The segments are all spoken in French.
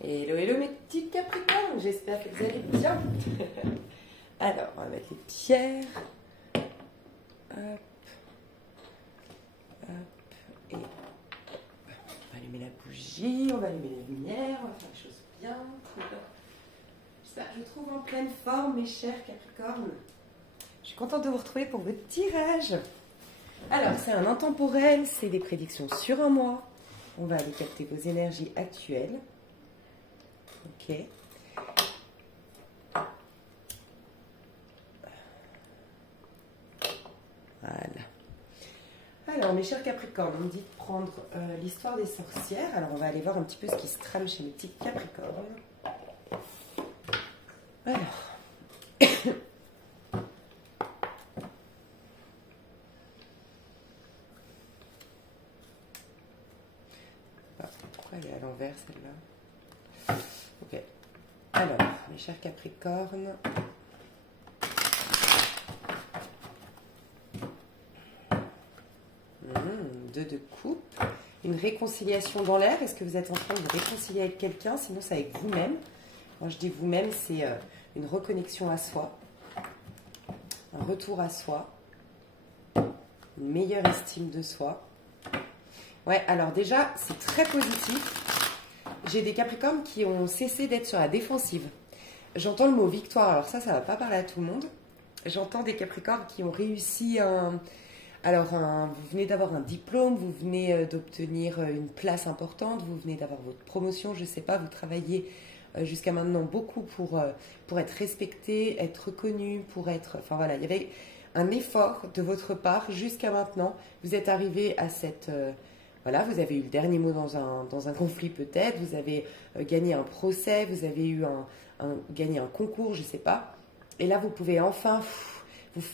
Hello, hello mes petits Capricornes, j'espère que vous allez bien. Alors, on va mettre les pierres. Hop, hop, et on va allumer la bougie, on va allumer les lumières, on va faire les choses bien. J'espère que je vous trouve en pleine forme, mes chers Capricornes. Je suis contente de vous retrouver pour votre tirage. Alors, c'est un intemporel, c'est des prédictions sur un mois. On va aller capter vos énergies actuelles. Ok. Voilà. Alors, mes chers Capricornes, on me dit de prendre l'histoire des sorcières. Alors, on va aller voir un petit peu ce qui se trame chez mes petits Capricornes. Alors. Pourquoi elle est à l'envers, celle-là? Ok. Alors, mes chers Capricornes. Deux de coupe. Une réconciliation dans l'air. Est-ce que vous êtes en train de vous réconcilier avec quelqu'un? Sinon, c'est avec vous-même. Quand je dis vous-même, c'est une reconnexion à soi. Un retour à soi. Une meilleure estime de soi. Ouais, alors déjà, c'est très positif. J'ai des Capricornes qui ont cessé d'être sur la défensive. J'entends le mot victoire. Alors ça va pas parler à tout le monde. J'entends des Capricornes qui ont réussi un... Alors, vous venez d'avoir un diplôme, vous venez d'obtenir une place importante, vous venez d'avoir votre promotion, je ne sais pas, vous travaillez jusqu'à maintenant beaucoup pour être respecté, être reconnu, pour être... Enfin voilà, il y avait un effort de votre part jusqu'à maintenant. Vous êtes arrivé à cette... voilà, vous avez eu le dernier mot dans un conflit peut-être, vous avez gagné un procès, vous avez eu gagné un concours, je ne sais pas. Et là, vous pouvez enfin...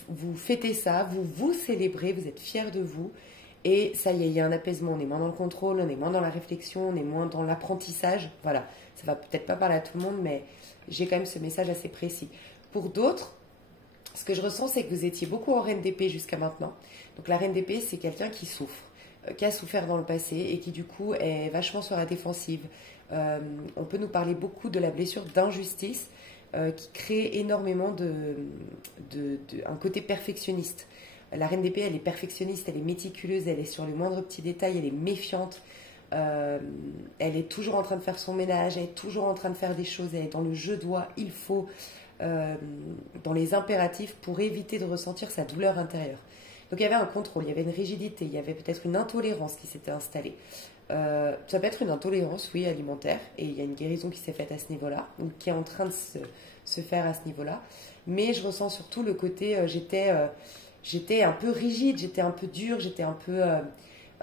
Vous fêtez ça, vous célébrez, vous êtes fiers de vous. Et ça y est, il y a un apaisement. On est moins dans le contrôle, on est moins dans la réflexion, on est moins dans l'apprentissage. Voilà, ça va peut-être pas parler à tout le monde, mais j'ai quand même ce message assez précis. Pour d'autres, ce que je ressens, c'est que vous étiez beaucoup en reine d'épée jusqu'à maintenant. Donc la reine d'épée, c'est quelqu'un qui souffre, qui a souffert dans le passé et qui du coup est vachement sur la défensive. On peut nous parler beaucoup de la blessure d'injustice. Qui crée énormément un côté perfectionniste. La reine d'épée, elle est perfectionniste, elle est méticuleuse, elle est sur les moindres petits détails, elle est méfiante, elle est toujours en train de faire son ménage, elle est toujours en train de faire des choses, elle est dans le je dois, il faut, dans les impératifs pour éviter de ressentir sa douleur intérieure. Donc il y avait un contrôle, il y avait une rigidité, il y avait peut-être une intolérance qui s'était installée. Ça peut être une intolérance, oui, alimentaire, et il y a une guérison qui s'est faite à ce niveau-là, ou qui est en train de se faire à ce niveau-là. Mais je ressens surtout le côté, j'étais un peu rigide, j'étais un peu dure, j'étais un peu,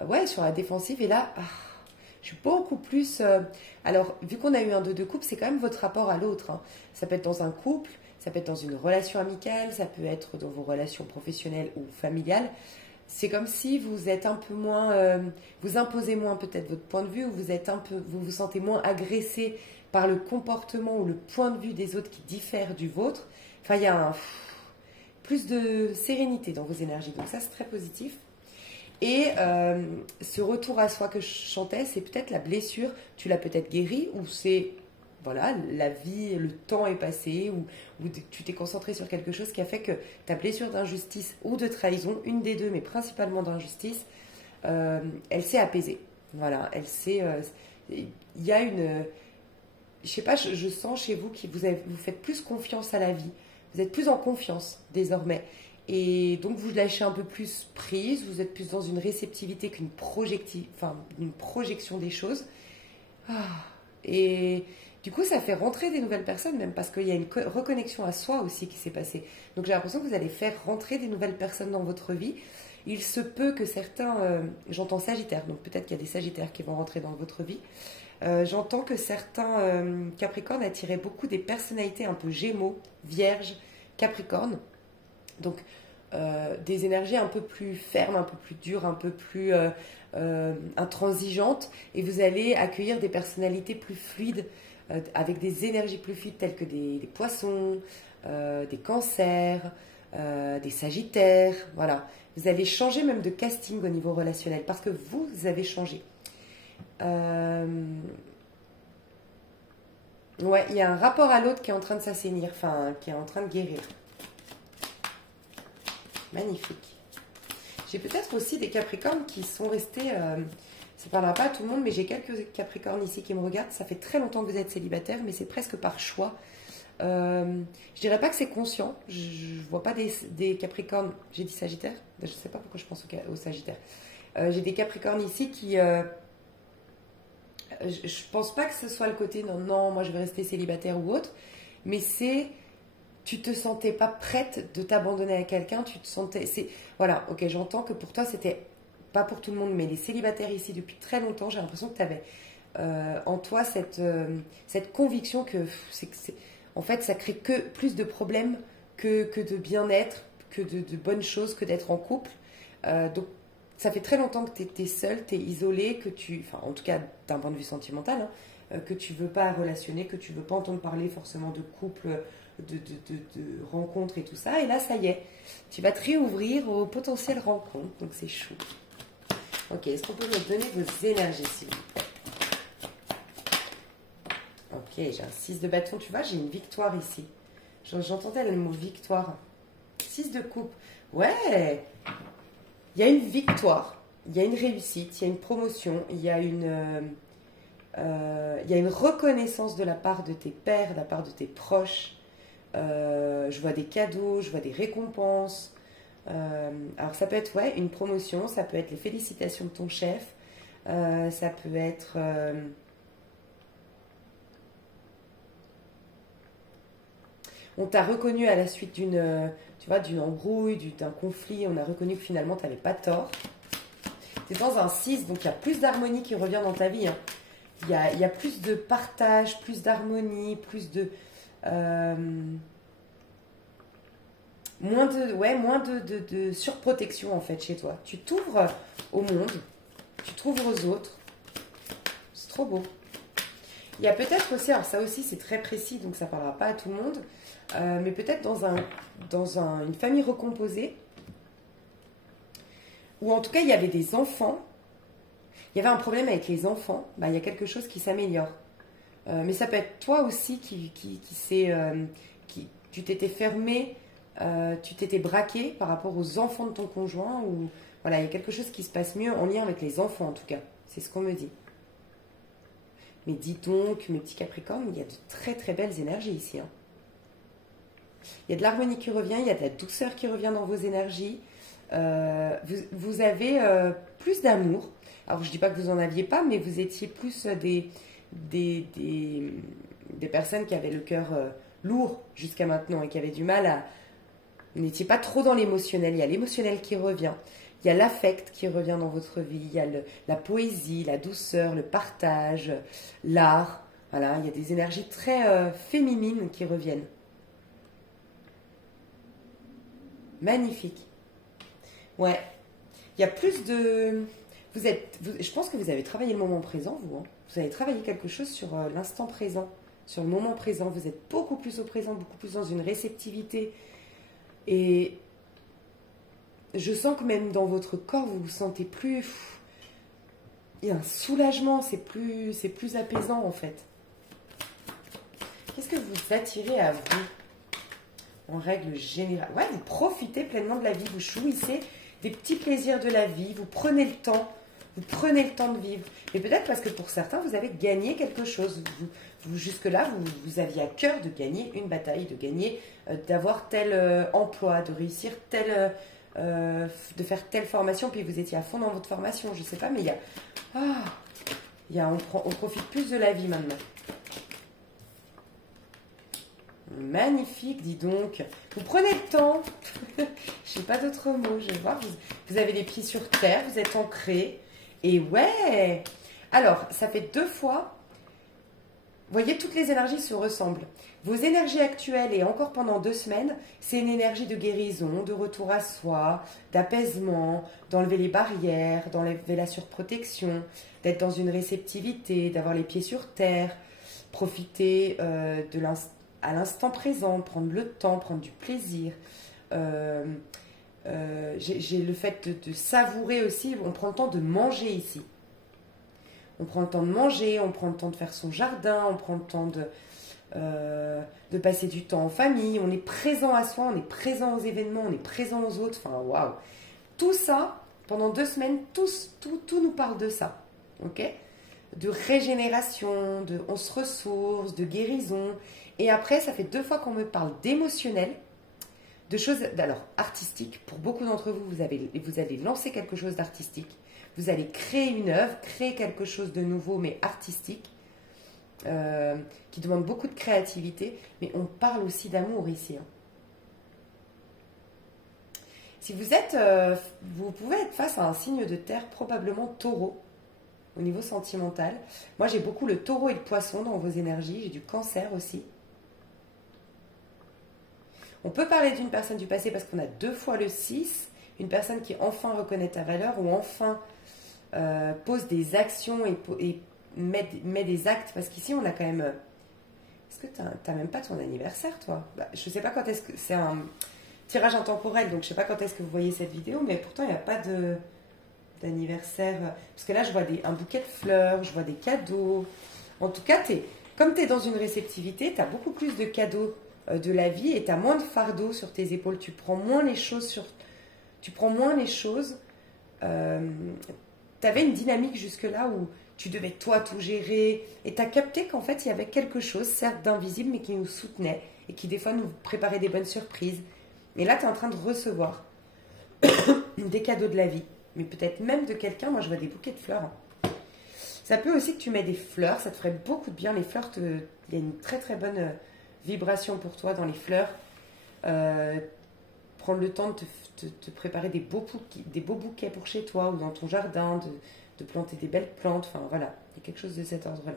ouais, sur la défensive, et là, je suis beaucoup plus... alors, vu qu'on a eu un 2 de couple, c'est quand même votre rapport à l'autre. Hein. Ça peut être dans un couple, ça peut être dans une relation amicale, ça peut être dans vos relations professionnelles ou familiales. C'est comme si vous êtes un peu moins, vous imposez moins peut-être votre point de vue, ou vous vous sentez moins agressé par le comportement ou le point de vue des autres qui diffère du vôtre. Enfin, il y a plus de sérénité dans vos énergies, donc ça c'est très positif. Et ce retour à soi que je chantais, c'est peut-être la blessure, tu l'as peut-être guérie, ou c'est... Voilà, la vie, le temps est passé, ou tu t'es concentré sur quelque chose qui a fait que ta blessure d'injustice ou de trahison, une des deux, mais principalement d'injustice, elle s'est apaisée. Voilà, elle s'est... il y a une... Je sais pas, je sens chez vous que vous faites plus confiance à la vie. Vous êtes plus en confiance désormais. Et donc vous lâchez un peu plus prise, vous êtes plus dans une réceptivité qu'une une projection des choses. Et... Du coup, ça fait rentrer des nouvelles personnes, même parce qu'il y a une reconnexion à soi aussi qui s'est passée. Donc j'ai l'impression que vous allez faire rentrer des nouvelles personnes dans votre vie. Il se peut que certains, j'entends Sagittaire, donc peut-être qu'il y a des Sagittaires qui vont rentrer dans votre vie. J'entends que certains Capricornes attiraient beaucoup des personnalités un peu Gémeaux, Vierges, Capricornes. Donc des énergies un peu plus fermes, un peu plus dures, un peu plus intransigeantes. Et vous allez accueillir des personnalités plus fluides, avec des énergies plus fluides telles que des poissons, des cancers, des sagittaires, voilà. Vous allez changer même de casting au niveau relationnel parce que vous avez changé. Ouais, il y a un rapport à l'autre qui est en train de s'assainir, enfin, qui est en train de guérir. Magnifique. J'ai peut-être aussi des Capricornes qui sont restés... ça ne parlera pas à tout le monde, mais j'ai quelques Capricornes ici qui me regardent. Ça fait très longtemps que vous êtes célibataire, mais c'est presque par choix. Je dirais pas que c'est conscient. Je vois pas des Capricornes. J'ai dit Sagittaire. Je sais pas pourquoi je pense au Sagittaire. J'ai des Capricornes ici qui... je pense pas que ce soit le côté non, non, moi je vais rester célibataire ou autre. Mais c'est... Tu te sentais pas prête de t'abandonner à quelqu'un. Tu te sentais... Voilà, ok, j'entends que pour toi c'était... Pas pour tout le monde, mais les célibataires ici depuis très longtemps, j'ai l'impression que tu avais en toi cette conviction que en fait, ça crée que plus de problèmes que de bien-être, que de bonnes choses, que d'être en couple. Donc, ça fait très longtemps que tu es seule, tu es isolée, enfin, en tout cas d'un point de vue sentimental, hein, que tu veux pas relationner, que tu veux pas entendre parler forcément de couple, de rencontres et tout ça. Et là, ça y est, tu vas te réouvrir aux potentielles rencontres, donc c'est chou. Ok, est-ce qu'on peut me donner vos énergies, s'il vous plaît? Ok, j'ai un 6 de bâton, tu vois, j'ai une victoire ici. J'entendais le mot victoire. 6 de coupe. Ouais, il y a une victoire, il y a une réussite, il y a une promotion, il y a une reconnaissance de la part de tes pairs, de la part de tes proches. Je vois des cadeaux, je vois des récompenses. Alors ça peut être une promotion, ça peut être les félicitations de ton chef, ça peut être on t'a reconnu à la suite d'une embrouille, d'un conflit, on a reconnu que finalement tu n'avais pas tort. Tu es dans un 6, donc il y a plus d'harmonie qui revient dans ta vie, hein. Il y a plus de partage, plus d'harmonie, plus de moins de surprotection en fait chez toi. Tu t'ouvres au monde, tu t'ouvres aux autres. C'est trop beau. Il y a peut-être aussi, alors ça aussi c'est très précis donc ça ne parlera pas à tout le monde, mais peut-être dans une famille recomposée, ou en tout cas il y avait des enfants, il y avait un problème avec les enfants, il y a quelque chose qui s'améliore. Mais ça peut être toi aussi tu t'étais fermé, tu t'étais braqué par rapport aux enfants de ton conjoint, ou voilà, il y a quelque chose qui se passe mieux en lien avec les enfants en tout cas, c'est ce qu'on me dit. Mais dis donc, mes petits Capricornes, il y a de très très belles énergies ici, hein. Il y a de l'harmonie qui revient, il y a de la douceur qui revient dans vos énergies. Vous avez plus d'amour. Alors je ne dis pas que vous n'en aviez pas, mais vous étiez plus des personnes qui avaient le cœur lourd jusqu'à maintenant et qui avaient du mal à... Vous n'étiez pas trop dans l'émotionnel. Il y a l'émotionnel qui revient. Il y a l'affect qui revient dans votre vie. Il y a la poésie, la douceur, le partage, l'art. Voilà, il y a des énergies très féminines qui reviennent. Magnifique. Ouais. Il y a plus de... je pense que vous avez travaillé le moment présent, vous. Hein. Vous avez travaillé quelque chose sur l'instant présent, sur le moment présent. Vous êtes beaucoup plus au présent, beaucoup plus dans une réceptivité. Et je sens que même dans votre corps, vous vous sentez plus... Il y a un soulagement, c'est plus apaisant en fait. Qu'est-ce que vous attirez à vous en règle générale? Ouais, vous profitez pleinement de la vie, vous jouissez des petits plaisirs de la vie, vous prenez le temps de vivre. Et peut-être parce que pour certains, vous avez gagné quelque chose. Jusque-là, vous aviez à cœur de gagner une bataille, de gagner, d'avoir tel emploi, de réussir de faire telle formation, puis vous étiez à fond dans votre formation, je ne sais pas, mais on profite plus de la vie maintenant. Magnifique, dis donc. Vous prenez le temps. Je n'ai pas d'autres mots. Je vais voir. Vous avez les pieds sur terre, vous êtes ancrés. Et ouais. Alors, ça fait 2 fois. Vous voyez, toutes les énergies se ressemblent. Vos énergies actuelles et encore pendant 2 semaines, c'est une énergie de guérison, de retour à soi, d'apaisement, d'enlever les barrières, d'enlever la surprotection, d'être dans une réceptivité, d'avoir les pieds sur terre, profiter à l'instant présent, prendre le temps, prendre du plaisir. J'ai le fait de savourer aussi, on prend le temps de manger ici. On prend le temps de manger, on prend le temps de faire son jardin, on prend le temps de passer du temps en famille. On est présent à soi, on est présent aux événements, on est présent aux autres. Enfin, waouh. Tout ça, pendant 2 semaines, tout nous parle de ça. Ok? De régénération, on se ressource, de guérison. Et après, ça fait 2 fois qu'on me parle d'émotionnel, de choses, alors artistiques. Pour beaucoup d'entre vous, vous allez lancer quelque chose d'artistique. Vous allez créer une œuvre, créer quelque chose de nouveau, mais artistique, qui demande beaucoup de créativité. Mais on parle aussi d'amour ici. Hein. Si vous pouvez être face à un signe de terre, probablement taureau, au niveau sentimental. Moi, j'ai beaucoup le taureau et le poisson dans vos énergies. J'ai du cancer aussi. On peut parler d'une personne du passé parce qu'on a 2 fois le 6. Une personne qui enfin reconnaît ta valeur ou enfin pose des actions et met des actes. Parce qu'ici, on a quand même... Est-ce que tu n'as même pas ton anniversaire, toi? Je ne sais pas quand est-ce que... C'est un tirage intemporel, donc je ne sais pas quand est-ce que vous voyez cette vidéo, mais pourtant, il n'y a pas d'anniversaire. Parce que là, je vois un bouquet de fleurs, je vois des cadeaux. En tout cas, comme tu es dans une réceptivité, tu as beaucoup plus de cadeaux de la vie et tu as moins de fardeau sur tes épaules. Tu prends moins les choses tu avais une dynamique jusque-là où tu devais toi tout gérer et tu as capté qu'en fait il y avait quelque chose, certes d'invisible, mais qui nous soutenait et qui des fois nous préparait des bonnes surprises. Et là tu es en train de recevoir des cadeaux de la vie, mais peut-être même de quelqu'un. Moi je vois des bouquets de fleurs. Ça peut aussi que tu mets des fleurs, ça te ferait beaucoup de bien. Les fleurs, il y a une très très bonne vibration pour toi dans les fleurs. Prendre le temps de te préparer des beaux bouquets pour chez toi ou dans ton jardin, de planter des belles plantes. Enfin voilà, il y a quelque chose de cet ordre-là.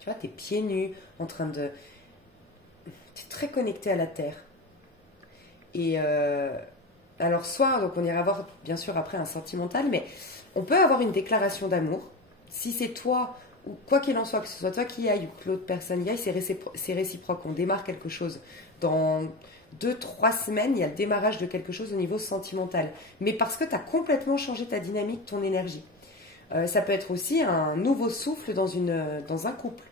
Tu vois, t'es pieds nus, en train de... T'es très connecté à la terre. Et alors soit, donc on ira voir bien sûr après un sentimental, mais on peut avoir une déclaration d'amour. Si c'est toi, ou quoi qu'il en soit, que ce soit toi qui y aille ou que l'autre personne y aille, c'est réciproque. On démarre quelque chose. Dans 2-3 semaines, il y a le démarrage de quelque chose au niveau sentimental. Mais parce que tu as complètement changé ta dynamique, ton énergie. Ça peut être aussi un nouveau souffle dans un couple.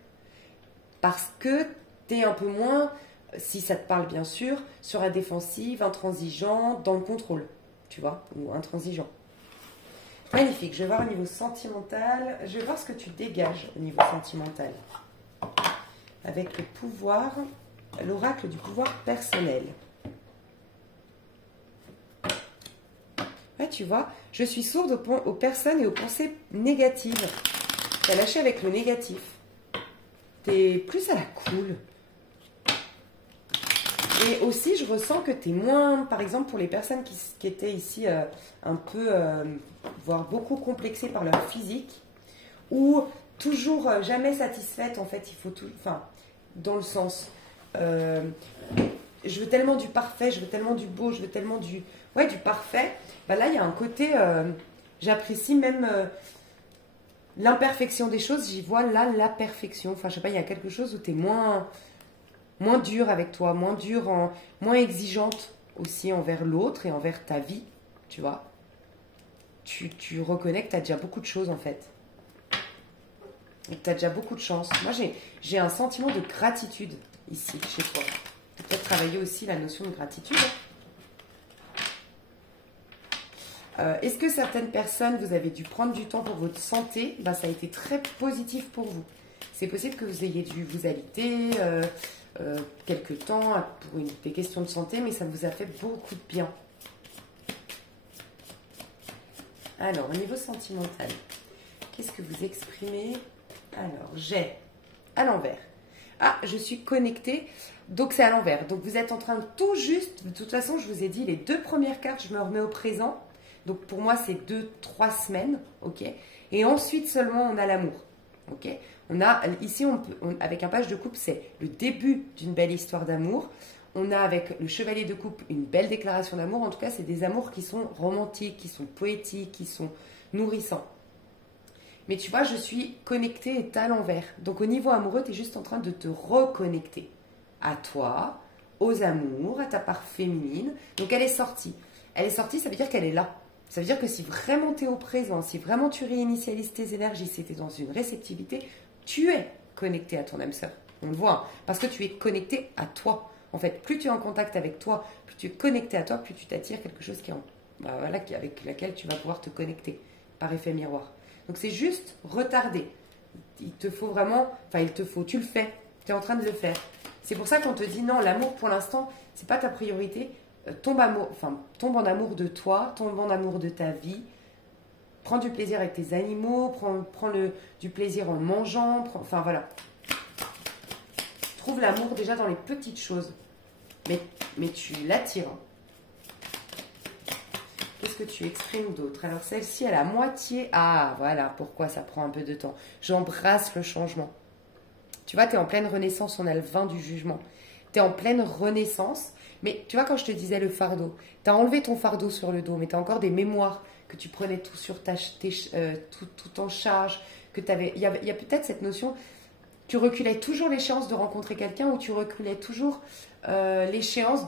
Parce que tu es un peu moins, si ça te parle bien sûr, sur la défensive, intransigeant, dans le contrôle. Tu vois, ou intransigeant. Magnifique, je vais voir au niveau sentimental, je vais voir ce que tu dégages au niveau sentimental. Avec le pouvoir, l'oracle du pouvoir personnel. Ouais, tu vois, je suis sourde aux personnes et aux pensées négatives. Tu as lâché avec le négatif. Tu es plus à la cool. Et aussi, je ressens que tu es moins, par exemple, pour les personnes qui étaient ici un peu, voire beaucoup complexées par leur physique, ou toujours jamais satisfaites, en fait, il faut tout, enfin, dans le sens, je veux tellement du parfait, je veux tellement du beau, je veux tellement du parfait. Ben là, il y a un côté, j'apprécie même l'imperfection des choses, j'y vois là la perfection. Enfin, je sais pas, il y a quelque chose où tu es moins dure avec toi, moins exigeante aussi envers l'autre et envers ta vie, tu vois. Tu reconnais que tu as déjà beaucoup de choses en fait. Et que tu as déjà beaucoup de chance. Moi, j'ai un sentiment de gratitude ici, chez toi. Peut-être travailler aussi la notion de gratitude. Est-ce que certaines personnes, vous avez dû prendre du temps pour votre santé? Ben, ça a été très positif pour vous. C'est possible que vous ayez dû vous alité quelques temps pour des questions de santé, mais ça vous a fait beaucoup de bien. Alors, au niveau sentimental, qu'est-ce que vous exprimez? Alors, j'ai à l'envers. Ah, je suis connectée, donc c'est à l'envers. Donc, vous êtes en train de tout juste, de toute façon, je vous ai dit, les 2 premières cartes, je me remets au présent. Donc, pour moi, c'est 2-3 semaines, ok? Et ensuite, seulement, on a l'amour, ok? On a, ici, avec un page de coupe, c'est le début d'une belle histoire d'amour. On a avec le chevalier de coupe une belle déclaration d'amour. En tout cas, c'est des amours qui sont romantiques, qui sont poétiques, qui sont nourrissants. Mais tu vois, je suis connectée et à l'envers. Donc au niveau amoureux, tu es juste en train de te reconnecter à toi, aux amours, à ta part féminine. Donc elle est sortie. Elle est sortie, ça veut dire qu'elle est là. Ça veut dire que si vraiment tu es au présent, si vraiment tu réinitialises tes énergies, si tu es dans une réceptivité, tu es connecté à ton âme sœur. On le voit, hein, parce que tu es connecté à toi. En fait, plus tu es en contact avec toi, plus tu es connecté à toi, plus tu t'attires quelque chose avec laquelle tu vas pouvoir te connecter par effet miroir. Donc c'est juste retardé. Il te faut vraiment, tu le fais, tu es en train de le faire. C'est pour ça qu'on te dit non, l'amour pour l'instant, c'est pas ta priorité. Tombe en amour de toi, tombe en amour de ta vie. Prends du plaisir avec tes animaux, prends du plaisir en mangeant, voilà. Trouve l'amour déjà dans les petites choses. Mais tu l'attires. Qu'est-ce que tu exprimes d'autre? Alors celle-ci, elle a moitié. Ah, voilà pourquoi ça prend un peu de temps. J'embrasse le changement. Tu vois, tu es en pleine renaissance, on a le vin du jugement. Tu es en pleine renaissance. Mais tu vois, quand je te disais le fardeau, tu as enlevé ton fardeau sur le dos, mais tu as encore des mémoires que tu prenais tout sur tout en charge. Il y a peut-être cette notion, tu reculais toujours l'échéance de rencontrer quelqu'un ou tu reculais toujours l'échéance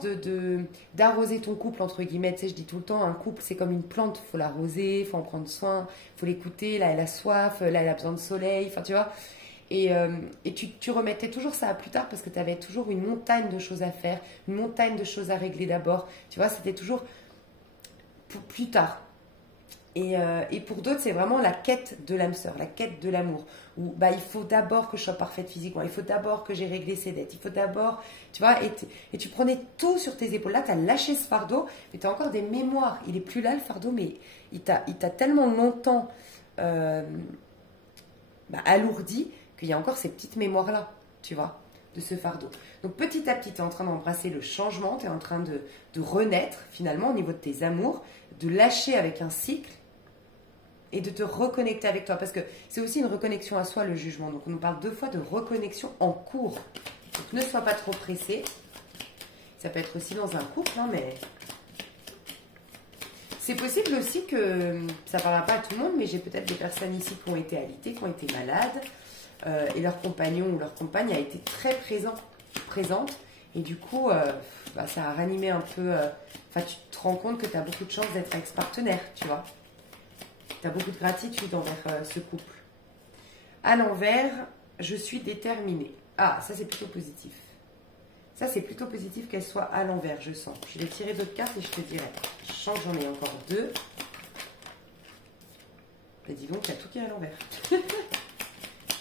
d'arroser ton couple, entre guillemets. Tu sais, je dis tout le temps, un couple, c'est comme une plante, il faut l'arroser, il faut en prendre soin, il faut l'écouter, là, elle a soif, là, elle a besoin de soleil, tu vois. Et tu remettais toujours ça à plus tard parce que tu avais toujours une montagne de choses à faire, une montagne de choses à régler d'abord. Tu vois, c'était toujours pour plus tard. Et pour d'autres, c'est vraiment la quête de l'âme sœur, la quête de l'amour. Où il faut d'abord que je sois parfaite physiquement, il faut d'abord que j'ai réglé ses dettes, il faut d'abord, tu vois, et tu prenais tout sur tes épaules. Là, tu as lâché ce fardeau, mais tu as encore des mémoires. Il n'est plus là, le fardeau, mais il t'a tellement longtemps alourdi qu'il y a encore ces petites mémoires-là, tu vois, de ce fardeau. Donc petit à petit, tu es en train d'embrasser le changement, tu es en train de renaître finalement au niveau de tes amours, de lâcher avec un cycle et de te reconnecter avec toi. Parce que c'est aussi une reconnexion à soi, le jugement. Donc on nous parle 2 fois de reconnexion en cours. Donc ne sois pas trop pressé. Ça peut être aussi dans un couple, hein, mais... C'est possible aussi que, ça ne parlera pas à tout le monde, mais j'ai peut-être des personnes ici qui ont été alitées, qui ont été malades, et leur compagnon ou leur compagne a été très présente, et du coup, ça a ranimé un peu... tu te rends compte que tu as beaucoup de chance d'être ex-partenaire, tu vois. Tu as beaucoup de gratitude envers ce couple. À l'envers, je suis déterminée. Ah, ça c'est plutôt positif. Ça, c'est plutôt positif qu'elle soit à l'envers, je sens. Je vais tirer d'autres cartes et je te dirai. Je sens que j'en ai encore 2. Mais dis donc, il y a tout qui est à l'envers. Je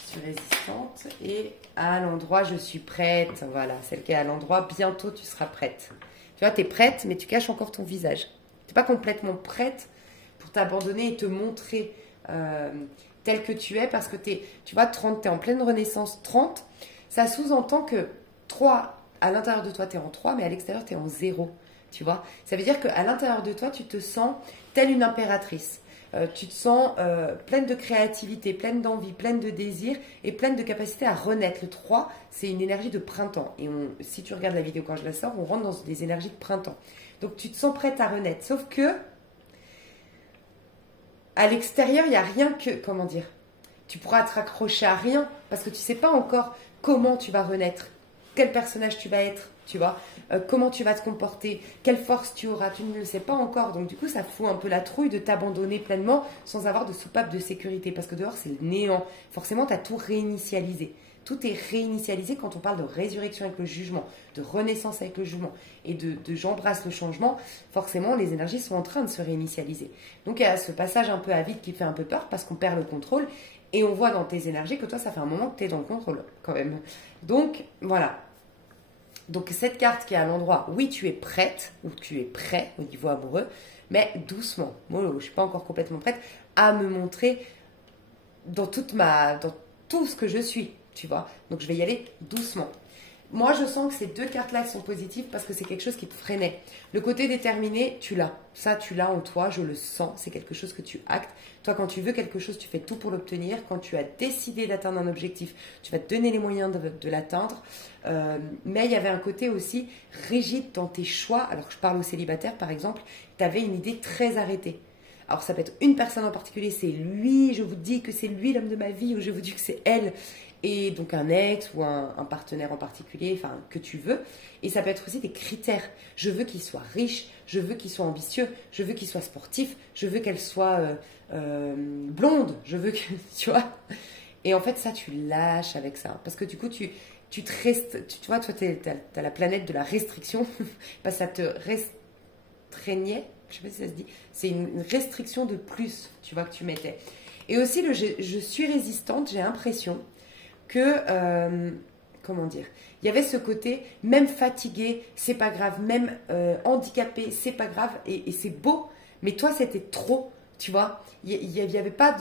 suis résistante. Et à l'endroit, je suis prête. Voilà, celle qui est à l'endroit, bientôt tu seras prête. Tu vois, tu es prête, mais tu caches encore ton visage. Tu n'es pas complètement prête pour t'abandonner et te montrer tel que tu es. Parce que tu vois, 30, tu es en pleine renaissance. 30, ça sous-entend que 3... À l'intérieur de toi, tu es en 3, mais à l'extérieur, tu es en 0. Tu vois? Ça veut dire qu'à l'intérieur de toi, tu te sens telle une impératrice. Tu te sens pleine de créativité, pleine d'envie, pleine de désir et pleine de capacité à renaître. Le 3, c'est une énergie de printemps. Et si tu regardes la vidéo quand je la sors, on rentre dans des énergies de printemps. Donc, tu te sens prête à renaître. Sauf que, à l'extérieur, il n'y a rien que... Comment dire? Tu pourras te raccrocher à rien parce que tu ne sais pas encore comment tu vas renaître. Quel personnage tu vas être, tu vois, comment tu vas te comporter, quelle force tu auras, tu ne le sais pas encore. Donc du coup, ça fout un peu la trouille de t'abandonner pleinement sans avoir de soupape de sécurité. Parce que dehors, c'est le néant. Forcément, tu as tout réinitialisé. Tout est réinitialisé quand on parle de résurrection avec le jugement, de renaissance avec le jugement et de j'embrasse le changement. Forcément, les énergies sont en train de se réinitialiser. Donc il y a ce passage un peu à vide qui fait un peu peur parce qu'on perd le contrôle. Et on voit dans tes énergies que toi, ça fait un moment que tu es dans le contrôle quand même. Donc, voilà. Donc, cette carte qui est à l'endroit, oui, tu es prête, ou tu es prêt au niveau amoureux, mais doucement. Moi, je ne suis pas encore complètement prête à me montrer dans tout ce que je suis, tu vois. Donc, je vais y aller doucement. Moi, je sens que ces 2 cartes-là sont positives parce que c'est quelque chose qui te freinait. Le côté déterminé, tu l'as. Ça, tu l'as en toi, je le sens. C'est quelque chose que tu actes. Toi, quand tu veux quelque chose, tu fais tout pour l'obtenir. Quand tu as décidé d'atteindre un objectif, tu vas te donner les moyens de l'atteindre. Mais il y avait un côté aussi rigide dans tes choix. Alors, je parle aux célibataires, par exemple. Tu avais une idée très arrêtée. Alors, ça peut être une personne en particulier. C'est lui, je vous dis que c'est lui l'homme de ma vie, ou je vous dis que c'est elle. Et donc un ex ou un partenaire en particulier, enfin que tu veux. Et ça peut être aussi des critères. Je veux qu'il soit riche, je veux qu'il soit ambitieux, je veux qu'il soit sportif, je veux qu'elle soit blonde, je veux que, tu vois. Et en fait, ça, tu lâches avec ça. Parce que du coup, tu te restes. Tu vois, toi, tu as la planète de la restriction. Parce que ça te restreignait. Je sais pas si ça se dit. C'est une restriction de plus, tu vois, que tu mettais. Et aussi, je suis résistante, j'ai l'impression que. Comment dire? Il y avait ce côté, même fatigué, c'est pas grave. Même handicapé, c'est pas grave. Et c'est beau. Mais toi, c'était trop. Tu vois, il n'y avait pas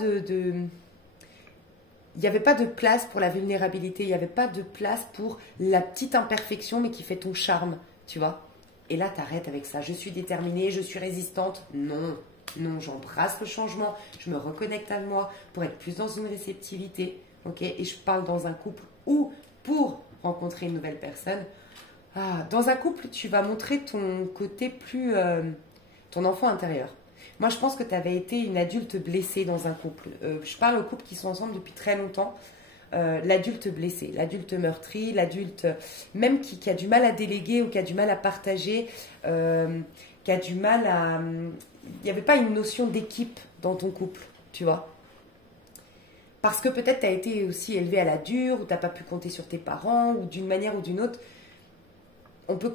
il n'y avait pas de place pour la vulnérabilité, il n'y avait pas de place pour la petite imperfection, mais qui fait ton charme, tu vois. Et là, t'arrêtes avec ça. Je suis déterminée, je suis résistante. Non, non, j'embrasse le changement, je me reconnecte à moi pour être plus dans une réceptivité, ok. Et je parle dans un couple ou pour rencontrer une nouvelle personne. Ah, dans un couple, tu vas montrer ton côté plus... ton enfant intérieur. Moi, je pense que tu avais été une adulte blessée dans un couple. Je parle aux couples qui sont ensemble depuis très longtemps. L'adulte blessé, l'adulte meurtri, l'adulte même qui a du mal à déléguer ou qui a du mal à partager, qui a du mal à... Il n'y avait pas une notion d'équipe dans ton couple, tu vois. Parce que peut-être tu as été aussi élevé à la dure, ou tu n'as pas pu compter sur tes parents, ou d'une manière ou d'une autre. On peut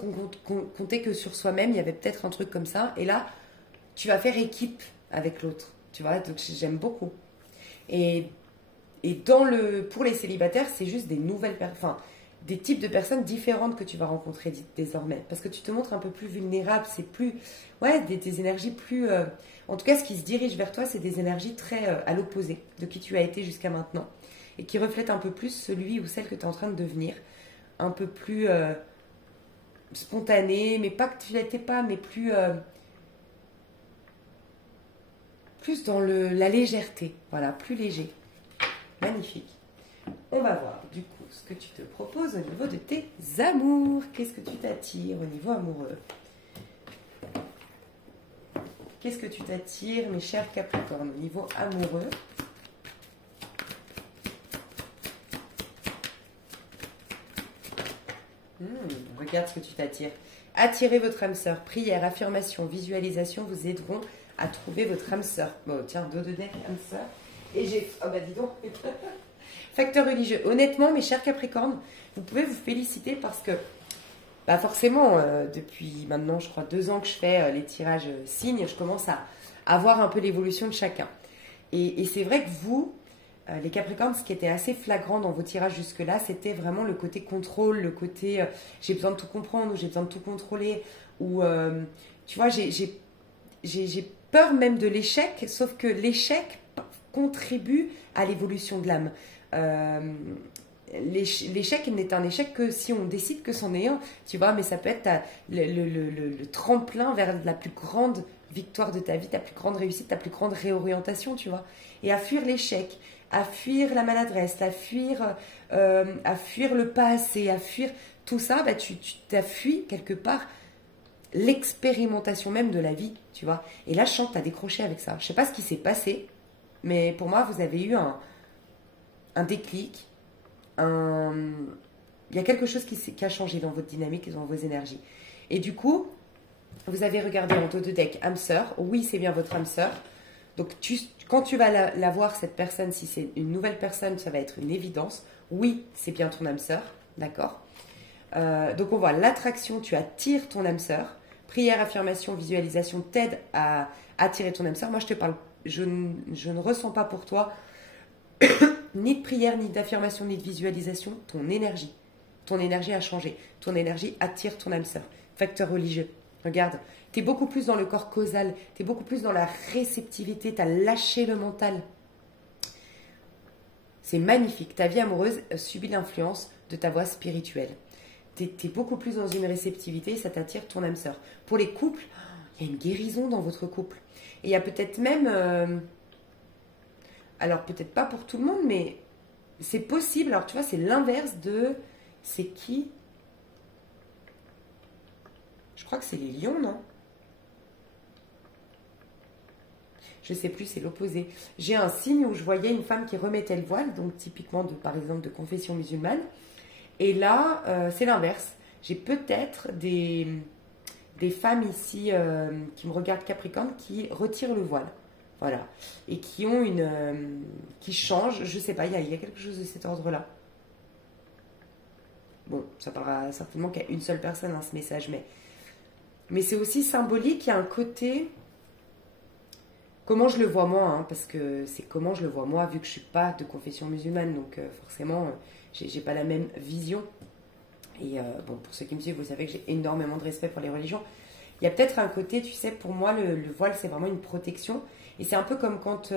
compter que sur soi-même, il y avait peut-être un truc comme ça. Et là, tu vas faire équipe avec l'autre, tu vois, donc j'aime beaucoup. Et pour les célibataires, c'est juste des nouvelles personnes, enfin, des types de personnes différentes que tu vas rencontrer désormais. Parce que tu te montres un peu plus vulnérable, c'est plus, ouais, des énergies plus, en tout cas, ce qui se dirige vers toi, c'est des énergies très à l'opposé de qui tu as été jusqu'à maintenant. Et qui reflètent un peu plus celui ou celle que tu es en train de devenir. Un peu plus spontané, mais pas que tu l'étais pas, mais plus... plus dans la légèreté, voilà, plus léger. Magnifique. On va voir du coup ce que tu te proposes au niveau de tes amours. Qu'est-ce que tu t'attires au niveau amoureux? Qu'est-ce que tu t'attires, mes chers Capricornes, au niveau amoureux? Regarde ce que tu t'attires. Attirez votre âme sœur. Prière, affirmation, visualisation vous aideront à trouver votre âme sœur. Bon, tiens, dos de deck, âme sœur. Et j'ai... Oh bah dis donc. Facteur religieux. Honnêtement, mes chers Capricornes, vous pouvez vous féliciter parce que, bah forcément, depuis maintenant, je crois, 2 ans que je fais les tirages signes, je commence à voir un peu l'évolution de chacun. Et c'est vrai que vous, les Capricornes, ce qui était assez flagrant dans vos tirages jusque-là, c'était vraiment le côté contrôle, le côté j'ai besoin de tout comprendre, ou j'ai besoin de tout contrôler, ou tu vois, j'ai peur même de l'échec, sauf que l'échec contribue à l'évolution de l'âme. L'échec n'est un échec que si on décide que c'en est un, tu vois, mais ça peut être le tremplin vers la plus grande victoire de ta vie, ta plus grande réussite, ta plus grande réorientation, tu vois. Et à fuir l'échec, à fuir la maladresse, à fuir le pas assez, à fuir tout ça, bah, tu t'as fui quelque part l'expérimentation même de la vie, tu vois. Et là, je sens que tu as décroché avec ça. Je sais pas ce qui s'est passé, mais pour moi, vous avez eu un déclic, il y a quelque chose qui a changé dans votre dynamique et dans vos énergies. Et du coup, vous avez regardé en dos de deck âme sœur. Oui, c'est bien votre âme sœur. Donc, quand tu vas la voir, cette personne, si c'est une nouvelle personne, ça va être une évidence. Oui, c'est bien ton âme sœur. D'accord. Donc, on voit l'attraction, tu attires ton âme sœur. Prière, affirmation, visualisation t'aide à attirer ton âme sœur. Moi, je te parle, je ne ressens pas pour toi ni de prière, ni d'affirmation, ni de visualisation. Ton énergie a changé. Ton énergie attire ton âme sœur. Facteur religieux. Regarde, tu es beaucoup plus dans le corps causal, tu es beaucoup plus dans la réceptivité, tu as lâché le mental. C'est magnifique. Ta vie amoureuse subit l'influence de ta voix spirituelle. Tu es beaucoup plus dans une réceptivité et ça t'attire ton âme sœur. Pour les couples, il y a une guérison dans votre couple. Et il y a peut-être même... alors peut-être pas pour tout le monde, mais c'est possible. Alors tu vois, c'est l'inverse de... C'est qui? Je crois que c'est les lions, non? Je sais plus, c'est l'opposé. J'ai un signe où je voyais une femme qui remettait le voile, donc typiquement, par exemple, de confession musulmane. Et là, c'est l'inverse. J'ai peut-être des femmes ici qui me regardent Capricorne qui retirent le voile. Voilà. Et qui ont qui changent, je sais pas, il y a quelque chose de cet ordre-là. Bon, ça parlera certainement qu'à une seule personne, hein, ce message, mais c'est aussi symbolique, il y a un côté... Comment je le vois moi, hein, parce que c'est comment je le vois moi, vu que je suis pas de confession musulmane, donc forcément, j'ai pas la même vision. Et bon, pour ceux qui me suivent, vous savez que j'ai énormément de respect pour les religions. Il y a peut-être un côté, tu sais, pour moi, le voile, c'est vraiment une protection. Et c'est un peu comme quand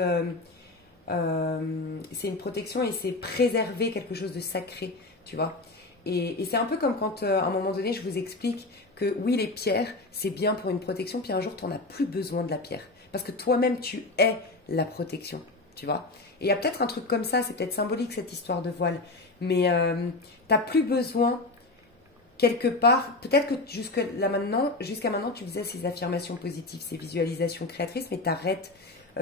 c'est une protection et c'est préserver quelque chose de sacré, tu vois. Et c'est un peu comme quand, à un moment donné, je vous explique que oui, les pierres, c'est bien pour une protection, puis un jour, tu n'en as plus besoin de la pierre. Parce que toi-même, tu es la protection, tu vois. Et il y a peut-être un truc comme ça, c'est peut-être symbolique, cette histoire de voile. Mais tu n'as plus besoin, quelque part, peut-être que jusqu'à maintenant, tu faisais ces affirmations positives, ces visualisations créatrices, mais tu arrêtes.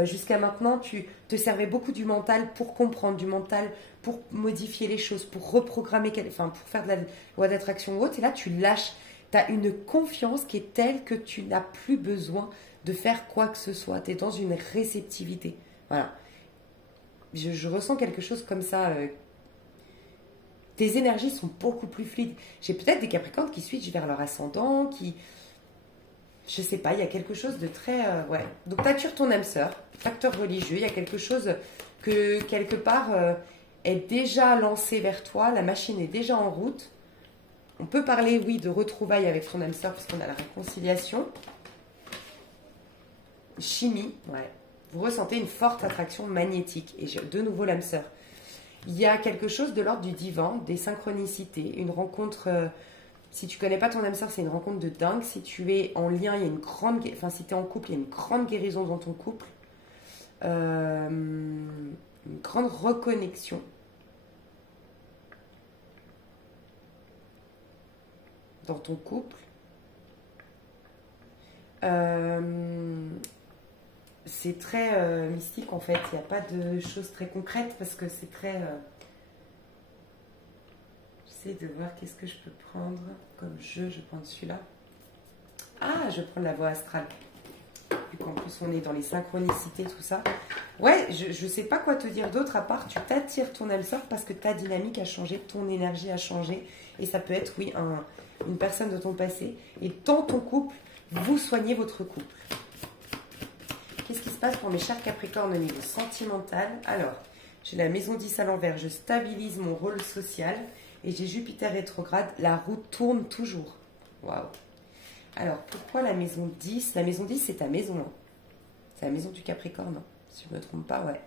Jusqu'à maintenant, tu te servais beaucoup du mental pour comprendre, du mental pour modifier les choses, pour reprogrammer, enfin, pour faire de la loi d'attraction ou autre. Et là, tu lâches. Tu as une confiance qui est telle que tu n'as plus besoin de faire quoi que ce soit. Tu es dans une réceptivité. Voilà. Je ressens quelque chose comme ça. Tes énergies sont beaucoup plus fluides. J'ai peut-être des Capricornes qui switchent vers leur ascendant, qui... Je sais pas, il y a quelque chose de très... ouais. Donc, t'attires ton âme sœur, facteur religieux. Il y a quelque chose que, quelque part, est déjà lancé vers toi. La machine est déjà en route. On peut parler, oui, de retrouvailles avec ton âme sœur, puisqu'on a la réconciliation. Chimie, ouais. Vous ressentez une forte attraction magnétique. Et j'ai de nouveau l'âme sœur. Il y a quelque chose de l'ordre du divin, des synchronicités, une rencontre... si tu connais pas ton âme sœur, c'est une rencontre de dingue. Si tu es en lien, il y a une grande... Enfin, si tu es en couple, il y a une grande guérison dans ton couple. Une grande reconnexion. Dans ton couple. C'est très mystique en fait. Il n'y a pas de choses très concrètes parce que c'est très... J'essaie de voir qu'est-ce que je peux prendre comme jeu. Je prends celui-là. Ah, je prends la voie astrale. Vu qu'en plus on est dans les synchronicités, tout ça. Ouais, je sais pas quoi te dire d'autre à part tu t'attires ton âme sœur parce que ta dynamique a changé, ton énergie a changé. Et ça peut être, oui, une personne de ton passé. Et dans ton couple, vous soignez votre couple. Qu'est-ce qui se passe pour mes chers Capricornes au niveau sentimental? Alors, j'ai la maison 10 à l'envers, je stabilise mon rôle social. Et j'ai Jupiter rétrograde, la roue tourne toujours. Waouh! Alors, pourquoi la maison 10? La maison 10, c'est ta maison. Hein. C'est la maison du Capricorne. Hein. Si je ne me trompe pas, ouais.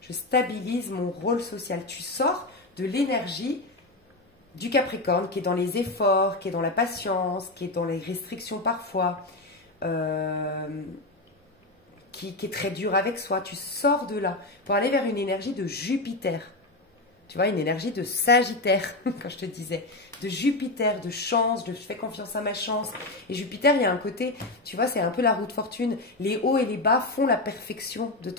Je stabilise mon rôle social. Tu sors de l'énergie du Capricorne, qui est dans les efforts, qui est dans la patience, qui est dans les restrictions parfois, qui est très dur avec soi. Tu sors de là pour aller vers une énergie de Jupiter. Tu vois, une énergie de Sagittaire, quand je te disais, de Jupiter, de chance, de je fais confiance à ma chance. Et Jupiter, il y a un côté, tu vois, c'est un peu la roue de fortune. Les hauts et les bas font la perfection de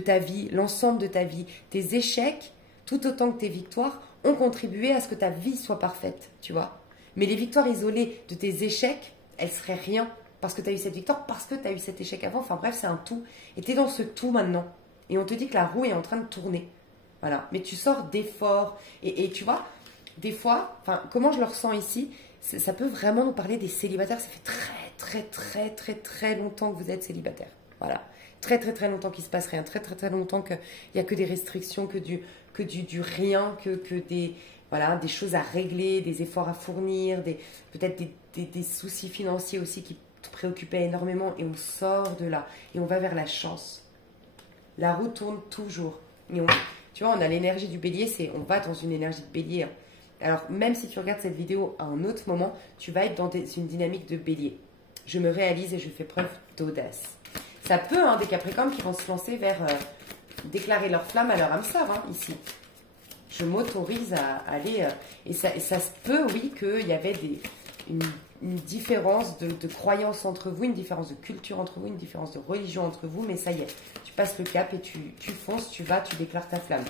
ta vie, l'ensemble de ta vie. Tes échecs, tout autant que tes victoires, ont contribué à ce que ta vie soit parfaite, tu vois. Mais les victoires isolées de tes échecs, elles seraient rien. Parce que tu as eu cette victoire, parce que tu as eu cet échec avant. Enfin bref, c'est un tout. Et tu es dans ce tout maintenant. Et on te dit que la roue est en train de tourner. Voilà, mais tu sors d'efforts et tu vois, des fois, enfin, comment je le ressens ici, ça peut vraiment nous parler des célibataires. Ça fait très longtemps que vous êtes célibataire. Voilà, très longtemps qu'il se passe rien, très longtemps qu'il n'y a que des restrictions, que du rien, que des, voilà, des choses à régler, des efforts à fournir, peut-être des soucis financiers aussi qui te préoccupaient énormément et on sort de là et on va vers la chance. La roue tourne toujours et tu vois, on a l'énergie du bélier, on va dans une énergie de bélier. Hein. Alors, même si tu regardes cette vidéo à un autre moment, tu vas être dans une dynamique de bélier. Je me réalise et je fais preuve d'audace. Ça peut, hein, des Capricornes qui vont se lancer vers déclarer leur flamme à leur âme sœur, hein, ici. Je m'autorise à aller... et ça se peut, oui, qu'il y avait une différence de croyance entre vous, une différence de culture entre vous, une différence de religion entre vous, mais ça y est, tu passes le cap et tu fonces, tu vas, tu déclares ta flamme.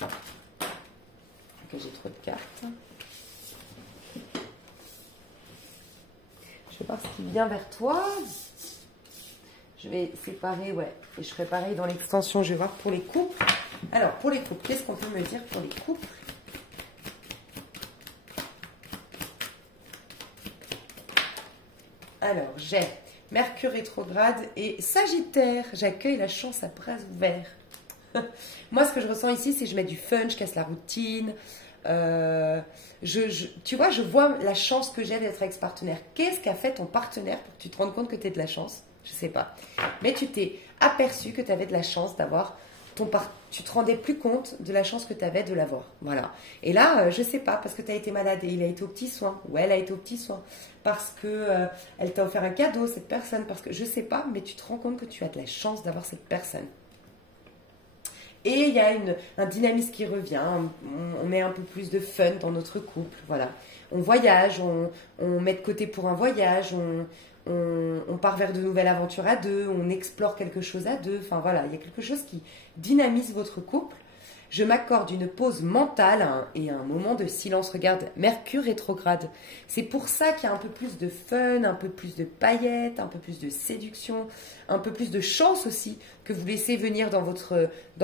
Ok, j'ai trop de cartes. Je vais voir ce qui vient vers toi. Je vais séparer, ouais. Et je ferai pareil dans l'extension. Je vais voir pour les couples. Alors, pour les couples, qu'est-ce qu'on peut me dire pour les couples? Alors, j'ai Mercure rétrograde et Sagittaire. J'accueille la chance à bras ouverts. Moi, ce que je ressens ici, c'est que je mets du fun, je casse la routine. Tu vois, je vois la chance que j'ai d'être ex-partenaire. Qu'est-ce qu'a fait ton partenaire pour que tu te rendes compte que tu as de la chance? Je sais pas. Mais tu t'es aperçu que tu avais de la chance d'avoir ton partenaire. Tu te rendais plus compte de la chance que tu avais de l'avoir. Voilà. Et là, je sais pas, parce que tu as été malade et il a été aux petits soins. Ou elle a été aux petits soins. Parce que elle t'a offert un cadeau, cette personne. Parce que je sais pas, mais tu te rends compte que tu as de la chance d'avoir cette personne. Et il y a un dynamisme qui revient, on met un peu plus de fun dans notre couple, voilà. On voyage, on met de côté pour un voyage, on part vers de nouvelles aventures à deux, on explore quelque chose à deux, enfin voilà, il y a quelque chose qui dynamise votre couple. Je m'accorde une pause mentale et un moment de silence. Regarde, Mercure rétrograde. C'est pour ça qu'il y a un peu plus de fun, un peu plus de paillettes, un peu plus de séduction, un peu plus de chance aussi que vous laissez venir dans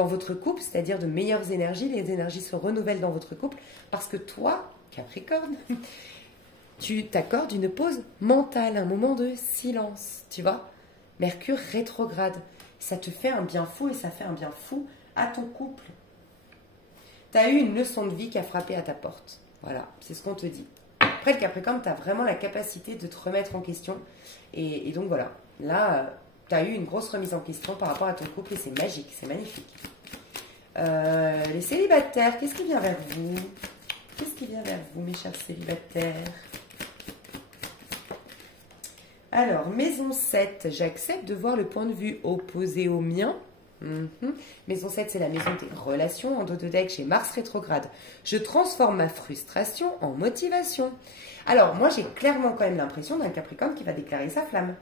votre couple, c'est-à-dire de meilleures énergies. Les énergies se renouvellent dans votre couple parce que toi, Capricorne, tu t'accordes une pause mentale, un moment de silence, tu vois. Mercure rétrograde. Ça te fait un bien fou et ça fait un bien fou à ton couple. Tu as eu une leçon de vie qui a frappé à ta porte. Voilà, c'est ce qu'on te dit. Après, le Capricorne, tu as vraiment la capacité de te remettre en question. Et donc voilà, là, tu as eu une grosse remise en question par rapport à ton couple et c'est magique, c'est magnifique. Les célibataires, qu'est-ce qui vient vers vous? Qu'est-ce qui vient vers vous, mes chers célibataires? Alors, maison 7, j'accepte de voir le point de vue opposé au mien. Maison 7, c'est la maison des relations. En dos de deck, j'ai Mars rétrograde. Je transforme ma frustration en motivation. Alors, moi, j'ai clairement quand même l'impression d'un Capricorne qui va déclarer sa flamme.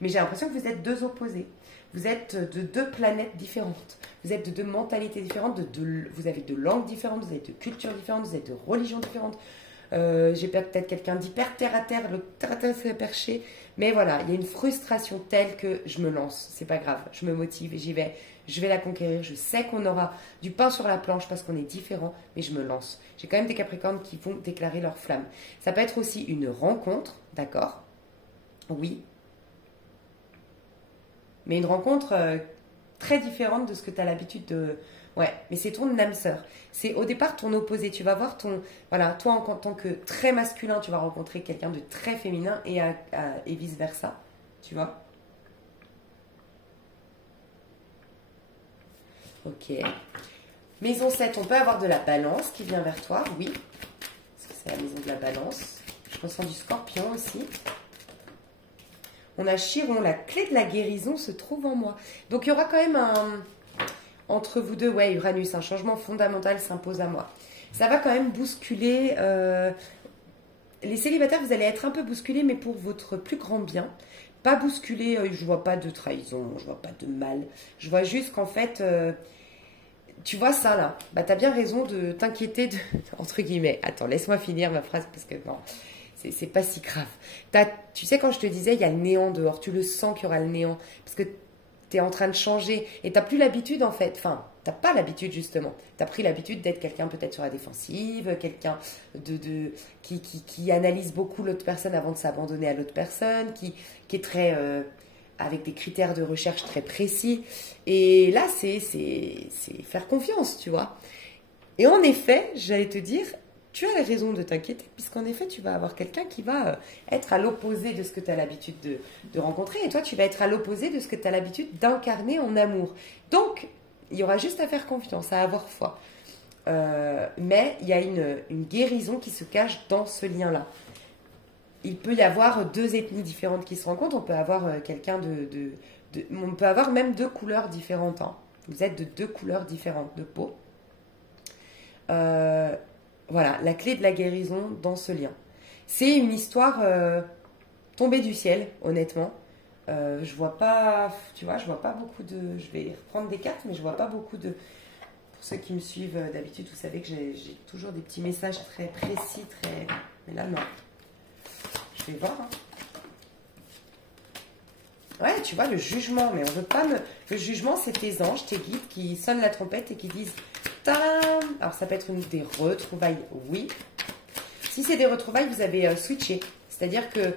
Mais j'ai l'impression que vous êtes deux opposés. Vous êtes de deux planètes différentes. Vous êtes de deux mentalités différentes. Vous avez de langues différentes. Vous avez de cultures différentes. Vous êtes de religions différentes. J'ai peut-être quelqu'un d'hyper terre à terre, l'autre terre à terre c'est perché. Mais voilà, il y a une frustration telle que je me lance. C'est pas grave, je me motive et j'y vais. Je vais la conquérir. Je sais qu'on aura du pain sur la planche parce qu'on est différents, mais je me lance. J'ai quand même des Capricornes qui vont déclarer leur flamme. Ça peut être aussi une rencontre, d'accord? Oui. Mais une rencontre très différente de ce que tu as l'habitude de... Ouais, mais c'est ton âme sœur. C'est au départ ton opposé. Tu vas voir ton... Voilà, toi en tant que très masculin, tu vas rencontrer quelqu'un de très féminin et vice-versa. Tu vois? Ok. Maison 7, on peut avoir de la balance qui vient vers toi, oui. Parce que c'est la maison de la balance. Je ressens du scorpion aussi. On a Chiron, la clé de la guérison se trouve en moi. Donc il y aura quand même entre vous deux, ouais, Uranus, un changement fondamental s'impose à moi. Ça va quand même bousculer. Les célibataires, vous allez être un peu bousculés, mais pour votre plus grand bien. Pas bousculés, je vois pas de trahison, je vois pas de mal. Je vois juste qu'en fait, tu vois ça là, bah t'as bien raison de t'inquiéter de, entre guillemets. Attends, laisse-moi finir ma phrase parce que non, c'est pas si grave. Tu sais quand je te disais, il y a le néant dehors, tu le sens qu'il y aura le néant parce que t'es en train de changer et t'as plus l'habitude en fait. Enfin, t'as pas l'habitude justement. T'as pris l'habitude d'être quelqu'un peut-être sur la défensive, quelqu'un qui analyse beaucoup l'autre personne avant de s'abandonner à l'autre personne, qui est très avec des critères de recherche très précis. Et là, c'est faire confiance, tu vois. Et en effet, j'allais te dire, tu as raison de t'inquiéter, puisqu'en effet, tu vas avoir quelqu'un qui va être à l'opposé de ce que tu as l'habitude de rencontrer, et toi, tu vas être à l'opposé de ce que tu as l'habitude d'incarner en amour. Donc, il y aura juste à faire confiance, à avoir foi. Mais il y a une guérison qui se cache dans ce lien-là. Il peut y avoir deux ethnies différentes qui se rencontrent, on peut avoir quelqu'un on peut avoir même deux couleurs différentes. Hein. Vous êtes de deux couleurs différentes de peau. Voilà, la clé de la guérison dans ce lien. C'est une histoire tombée du ciel, honnêtement. Je vois pas, tu vois, je vois pas beaucoup de... Je vais reprendre des cartes, mais je vois pas beaucoup de... Pour ceux qui me suivent d'habitude, vous savez que j'ai toujours des petits messages très précis, très... Mais là, non. Je vais voir. Hein. Ouais, tu vois, le jugement, mais on veut pas me... Le jugement, c'est tes anges, tes guides qui sonnent la trompette et qui disent tadam. Alors, ça peut être des retrouvailles, oui. Si c'est des retrouvailles, vous avez switché. C'est-à-dire que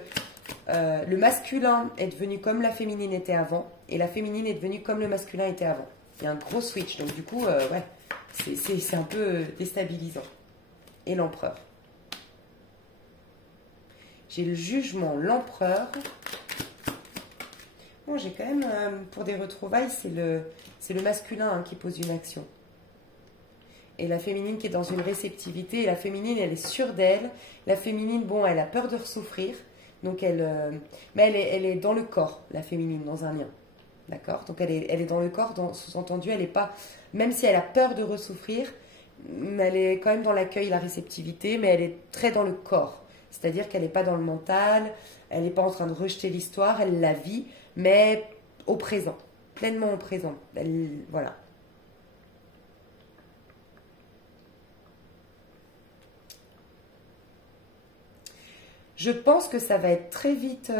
le masculin est devenu comme la féminine était avant et la féminine est devenue comme le masculin était avant. Il y a un gros switch. Donc, du coup, ouais, c'est un peu déstabilisant. Et l'empereur. J'ai le jugement, l'empereur. Bon, j'ai quand même, pour des retrouvailles, c'est le masculin hein, qui pose une action. Et la féminine qui est dans une réceptivité. Et la féminine, elle est sûre d'elle. La féminine, bon, elle a peur de ressouffrir. Donc, mais elle est dans le corps, la féminine, dans un lien. D'accord? Donc, elle est dans le corps, sous-entendu, elle n'est pas... Même si elle a peur de ressouffrir, elle est quand même dans l'accueil, la réceptivité, mais elle est très dans le corps. C'est-à-dire qu'elle n'est pas dans le mental, elle n'est pas en train de rejeter l'histoire, elle la vit, mais au présent, pleinement au présent. Voilà. Je pense que ça va être très vite...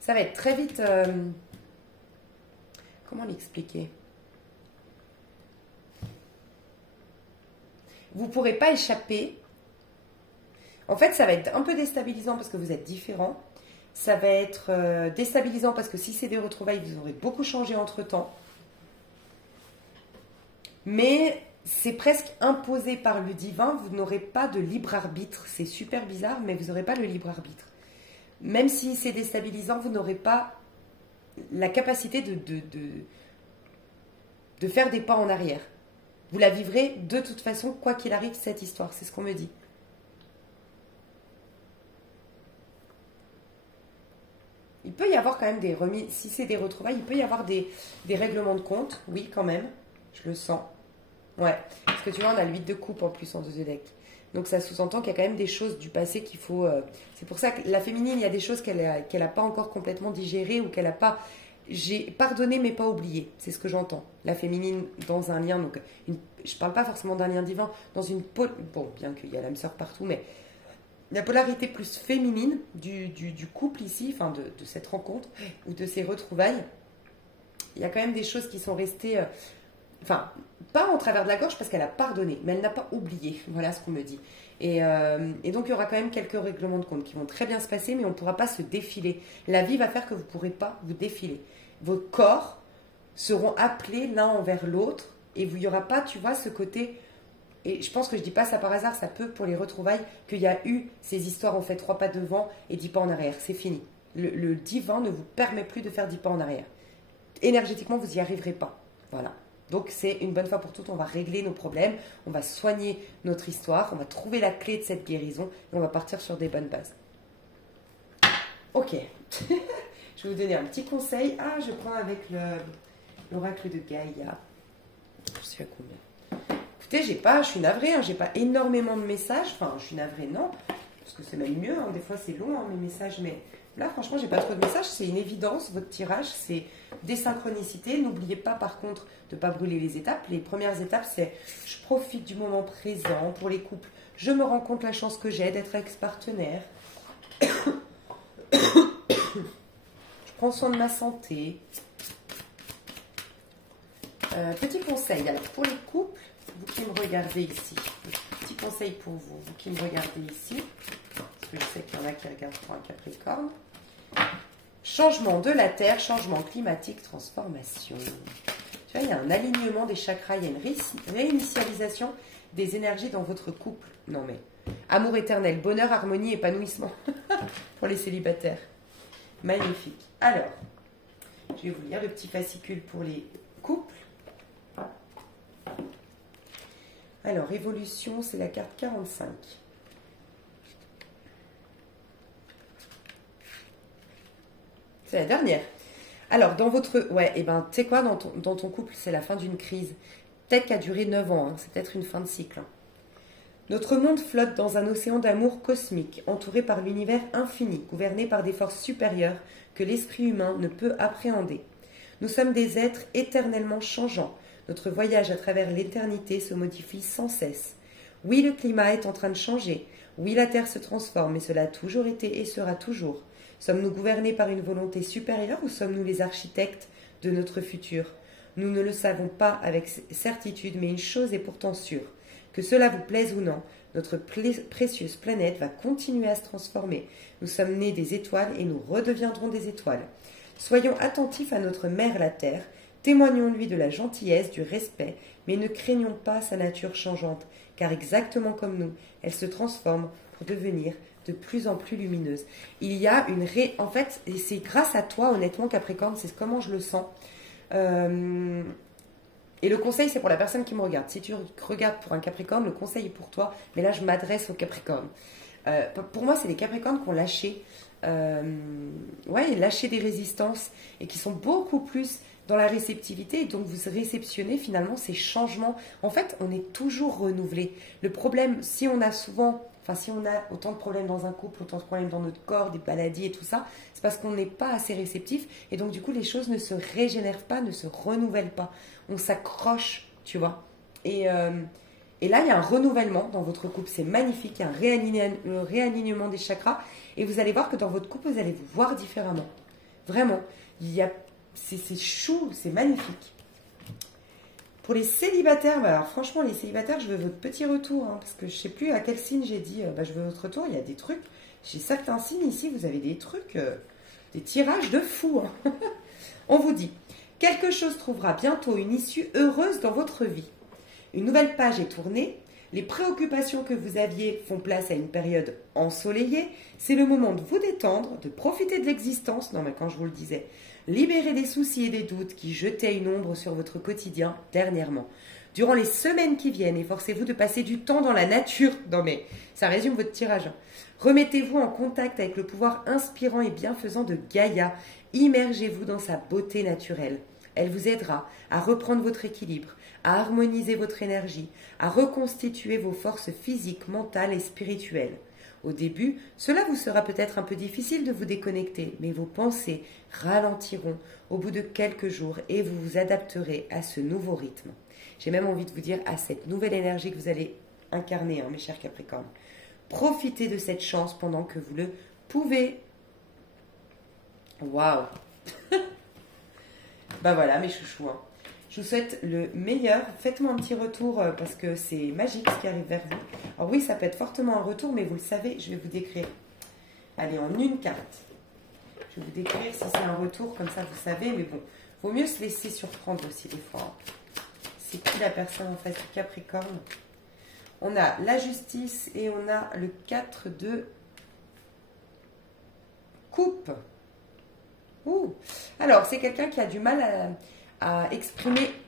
ça va être très vite... Comment l'expliquer? Vous ne pourrez pas échapper. En fait, ça va être un peu déstabilisant parce que vous êtes différents. Ça va être déstabilisant parce que si c'est des retrouvailles, vous aurez beaucoup changé entre-temps. Mais c'est presque imposé par le divin. Vous n'aurez pas de libre arbitre. C'est super bizarre, mais vous n'aurez pas le libre arbitre. Même si c'est déstabilisant, vous n'aurez pas la capacité de faire des pas en arrière. Vous la vivrez de toute façon, quoi qu'il arrive, cette histoire. C'est ce qu'on me dit. Il peut y avoir quand même des remises. Si c'est des retrouvailles, il peut y avoir des règlements de compte. Oui, quand même. Je le sens. Ouais. Parce que tu vois, on a le 8 de coupe en plus en deuxième deck. Donc ça sous-entend qu'il y a quand même des choses du passé qu'il faut... C'est pour ça que la féminine, il y a des choses qu'elle n'a pas encore complètement digérées ou qu'elle n'a pas... J'ai pardonné mais pas oublié, c'est ce que j'entends. La féminine dans un lien, donc je ne parle pas forcément d'un lien divin, dans une... Bon, bien qu'il y a l'âme sœur partout, mais la polarité plus féminine du couple ici, enfin de cette rencontre ou de ces retrouvailles, il y a quand même des choses qui sont restées... Enfin, pas en travers de la gorge parce qu'elle a pardonné, mais elle n'a pas oublié. Voilà ce qu'on me dit. Et donc, il y aura quand même quelques règlements de compte qui vont très bien se passer, mais on ne pourra pas se défiler. La vie va faire que vous ne pourrez pas vous défiler. Vos corps seront appelés l'un envers l'autre et il n'y aura pas, tu vois, ce côté... Et je pense que je ne dis pas ça par hasard, ça peut pour les retrouvailles, qu'il y a eu ces histoires, on fait 3 pas devant et 10 pas en arrière. C'est fini. Le divin ne vous permet plus de faire 10 pas en arrière. Énergétiquement, vous n'y arriverez pas. Voilà. Donc c'est une bonne fois pour toutes, on va régler nos problèmes, on va soigner notre histoire, on va trouver la clé de cette guérison et on va partir sur des bonnes bases. Ok, je vais vous donner un petit conseil. Ah, je prends avec l'oracle de Gaïa. Je suis à combien? Écoutez, je suis navrée, hein, j'ai pas énormément de messages, enfin je suis navrée, non, parce que c'est même mieux, hein, des fois c'est long hein, mes messages, mais... Là, franchement, j'ai pas trop de messages. C'est une évidence, votre tirage, c'est des synchronicités. N'oubliez pas, par contre, de ne pas brûler les étapes. Les premières étapes, c'est je profite du moment présent pour les couples. Je me rends compte la chance que j'ai d'être ex-partenaire. Je prends soin de ma santé. Petit conseil, alors pour les couples, vous qui me regardez ici, petit conseil pour vous, vous qui me regardez ici, parce que je sais qu'il y en a qui regardent pour un Capricorne. Changement de la Terre, changement climatique, transformation. Tu vois, il y a un alignement des chakras, il y a une réinitialisation des énergies dans votre couple. Non mais, amour éternel, bonheur, harmonie, épanouissement pour les célibataires. Magnifique. Alors, je vais vous lire le petit fascicule pour les couples. Alors, évolution, c'est la carte 45. C'est la dernière. Alors, dans votre... Ouais, et ben, tu sais quoi, dans ton couple, c'est la fin d'une crise. Peut-être qu'elle a duré 9 ans, hein, c'est peut-être une fin de cycle. Hein. Notre monde flotte dans un océan d'amour cosmique, entouré par l'univers infini, gouverné par des forces supérieures que l'esprit humain ne peut appréhender. Nous sommes des êtres éternellement changeants. Notre voyage à travers l'éternité se modifie sans cesse. Oui, le climat est en train de changer. Oui, la Terre se transforme, mais cela a toujours été et sera toujours. Sommes-nous gouvernés par une volonté supérieure ou sommes-nous les architectes de notre futur? Nous ne le savons pas avec certitude, mais une chose est pourtant sûre. Que cela vous plaise ou non, notre précieuse planète va continuer à se transformer. Nous sommes nés des étoiles et nous redeviendrons des étoiles. Soyons attentifs à notre mère la Terre, témoignons-lui de la gentillesse, du respect, mais ne craignons pas sa nature changeante, car exactement comme nous, elle se transforme pour devenir de plus en plus lumineuse. Il y a une En fait, et c'est grâce à toi, honnêtement, Capricorne, c'est comment je le sens. Et le conseil, c'est pour la personne qui me regarde. Si tu regardes pour un Capricorne, le conseil est pour toi, mais là, je m'adresse aux Capricornes. Pour moi, c'est les Capricornes qui ont lâché, lâché des résistances et qui sont beaucoup plus dans la réceptivité. Et donc, vous réceptionnez finalement ces changements. En fait, on est toujours renouvelé. Le problème, si on a autant de problèmes dans un couple, autant de problèmes dans notre corps, des maladies et tout ça, c'est parce qu'on n'est pas assez réceptif. Et donc, du coup, les choses ne se régénèrent pas, ne se renouvellent pas. On s'accroche, tu vois. Et là, il y a un renouvellement dans votre couple. C'est magnifique. Il y a un réalignement des chakras. Et vous allez voir que dans votre couple, vous allez vous voir différemment. Vraiment. C'est chou, c'est magnifique. Pour les célibataires, alors franchement, les célibataires, je veux votre petit retour, hein, parce que je ne sais plus à quel signe j'ai dit, je veux votre retour, il y a des trucs, j'ai certains signes ici, vous avez des trucs, des tirages de fou. Hein. On vous dit, quelque chose trouvera bientôt une issue heureuse dans votre vie. Une nouvelle page est tournée, les préoccupations que vous aviez font place à une période ensoleillée, c'est le moment de vous détendre, de profiter de l'existence, non mais quand je vous le disais, libérez des soucis et des doutes qui jetaient une ombre sur votre quotidien dernièrement. Durant les semaines qui viennent, efforcez-vous de passer du temps dans la nature. Non mais, ça résume votre tirage. Remettez-vous en contact avec le pouvoir inspirant et bienfaisant de Gaïa. Immergez-vous dans sa beauté naturelle. Elle vous aidera à reprendre votre équilibre, à harmoniser votre énergie, à reconstituer vos forces physiques, mentales et spirituelles. Au début, cela vous sera peut-être un peu difficile de vous déconnecter, mais vos pensées ralentiront au bout de quelques jours et vous vous adapterez à ce nouveau rythme. J'ai même envie de vous dire à cette nouvelle énergie que vous allez incarner, hein, mes chers Capricornes. Profitez de cette chance pendant que vous le pouvez. Waouh. Ben voilà, mes chouchous. Hein. Je vous souhaite le meilleur. Faites-moi un petit retour parce que c'est magique ce qui arrive vers vous. Alors oui, ça peut être fortement un retour, mais vous le savez, je vais vous décrire. Allez, en une carte. Je vais vous décrire si c'est un retour, comme ça vous savez. Mais bon, vaut mieux se laisser surprendre aussi des fois. Hein. C'est qui la personne en face du Capricorne? On a la justice et on a le 4 de coupe. Ouh. Alors, c'est quelqu'un qui a du mal à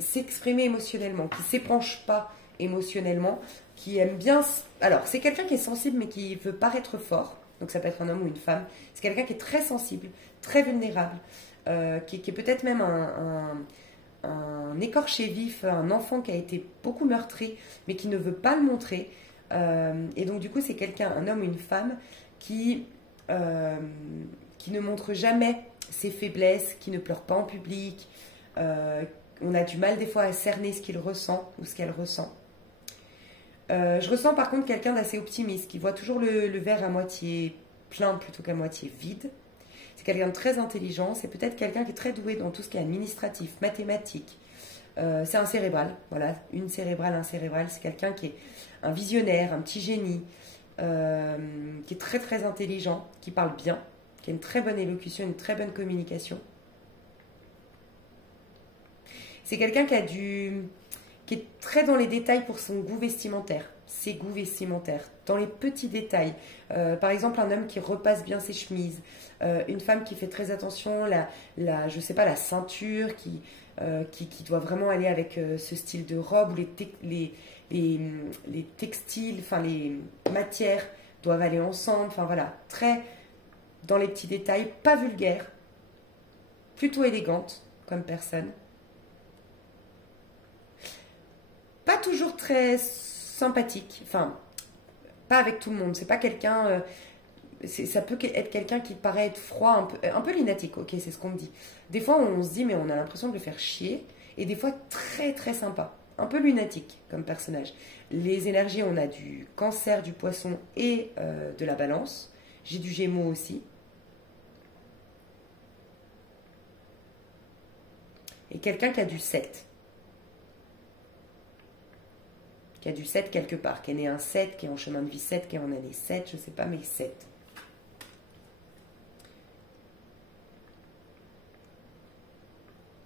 s'exprimer émotionnellement, qui ne s'épanche pas émotionnellement, qui aime bien... Alors, c'est quelqu'un qui est sensible, mais qui veut paraître fort. Donc, ça peut être un homme ou une femme. C'est quelqu'un qui est très sensible, très vulnérable, qui est peut-être même un écorché vif, un enfant qui a été beaucoup meurtri, mais qui ne veut pas le montrer. Et donc, du coup, c'est quelqu'un, un homme ou une femme, qui ne montre jamais ses faiblesses, qui ne pleure pas en public. On a du mal des fois à cerner ce qu'il ressent ou ce qu'elle ressent. Je ressens par contre quelqu'un d'assez optimiste, qui voit toujours le verre à moitié plein plutôt qu'à moitié vide. C'est quelqu'un de très intelligent, c'est peut-être quelqu'un qui est très doué dans tout ce qui est administratif, mathématique. C'est un cérébral, voilà, une cérébrale, un cérébral. C'est quelqu'un qui est un visionnaire, un petit génie, qui est très très intelligent, qui parle bien, qui a une très bonne élocution, une très bonne communication. C'est quelqu'un qui est très dans les détails pour son goût vestimentaire, ses goûts vestimentaires, dans les petits détails. Par exemple, un homme qui repasse bien ses chemises, une femme qui fait très attention, je sais pas, la ceinture, qui doit vraiment aller avec ce style de robe, ou les textiles, enfin les matières doivent aller ensemble, enfin voilà, très dans les petits détails, pas vulgaire, plutôt élégante comme personne. Pas toujours très sympathique, enfin, pas avec tout le monde. C'est pas quelqu'un, ça peut être quelqu'un qui paraît être froid, un peu lunatique, ok, c'est ce qu'on me dit. Des fois, on se dit, mais on a l'impression de le faire chier, et des fois, très très sympa. un peu lunatique comme personnage. Les énergies, on a du Cancer, du Poisson et de la Balance. J'ai du Gémeaux aussi. Et quelqu'un qui a du 7. Qui a du 7 quelque part. Qui est né un 7, qui est en chemin de vie 7, qui est en année 7, je ne sais pas, mais 7.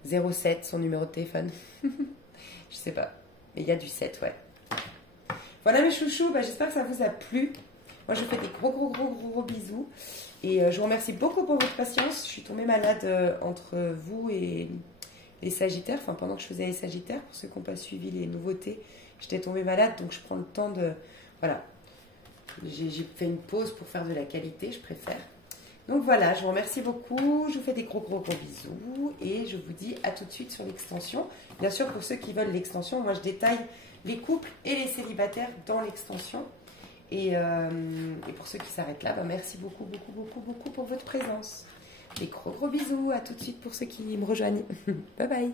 « 07, son numéro de téléphone. Je sais pas. Mais il y a du 7, ouais. Voilà mes chouchous, bah, j'espère que ça vous a plu. Moi, je vous fais des gros bisous. Et je vous remercie beaucoup pour votre patience. Je suis tombée malade entre vous et les Sagittaires. Enfin, pendant que je faisais les Sagittaires, pour ceux qui n'ont pas suivi les nouveautés, j'étais tombée malade. Donc, je prends le temps de... Voilà. J'ai fait une pause pour faire de la qualité, je préfère. Donc voilà, je vous remercie beaucoup, je vous fais des gros bisous et je vous dis à tout de suite sur l'extension. Bien sûr, pour ceux qui veulent l'extension, moi je détaille les couples et les célibataires dans l'extension. Et pour ceux qui s'arrêtent là, bah merci beaucoup pour votre présence. Des gros bisous, à tout de suite pour ceux qui me rejoignent. Bye bye.